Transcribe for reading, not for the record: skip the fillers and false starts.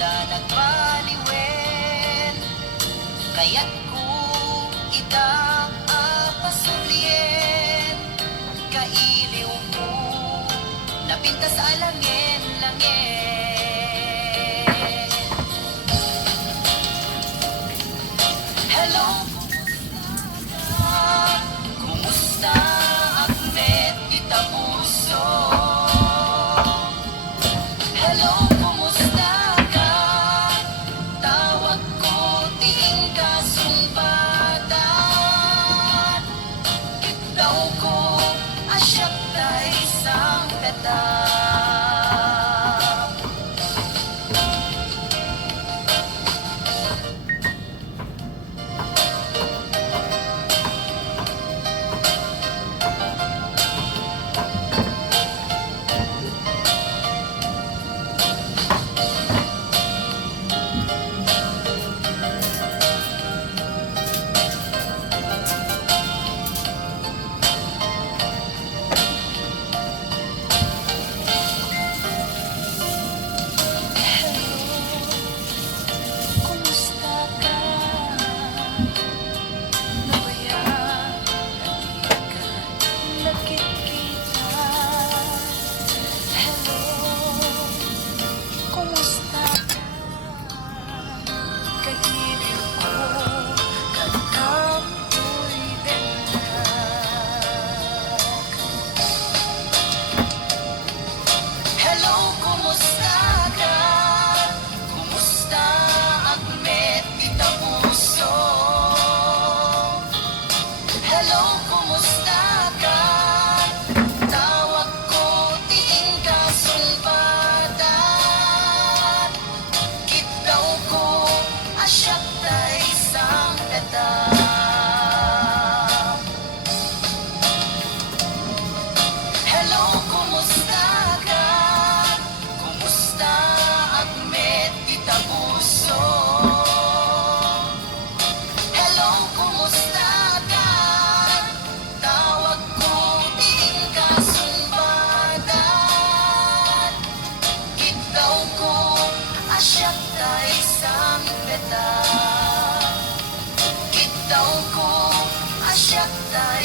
da nagbaliwen, kaya't ko ita pasulyen, kailiw ko napinta sa alangin-langin. Hello, kumusta aknet kita puso? Hello, kumusta ka? Tawag ko tiing kasumpatan. Ikaw ko asyak tay isang petang. Hello, kumusta ka? Tawag ko tiing kasumpatan. Kitaw ko asyak tay isang petang. Hello, kumusta ka? Kumusta akmet kita puso? Hello, kumusta ka? Tawag ko tiing kasumpatan. Ikaw ko asyak tay isang petang. Ikaw ko asyak tay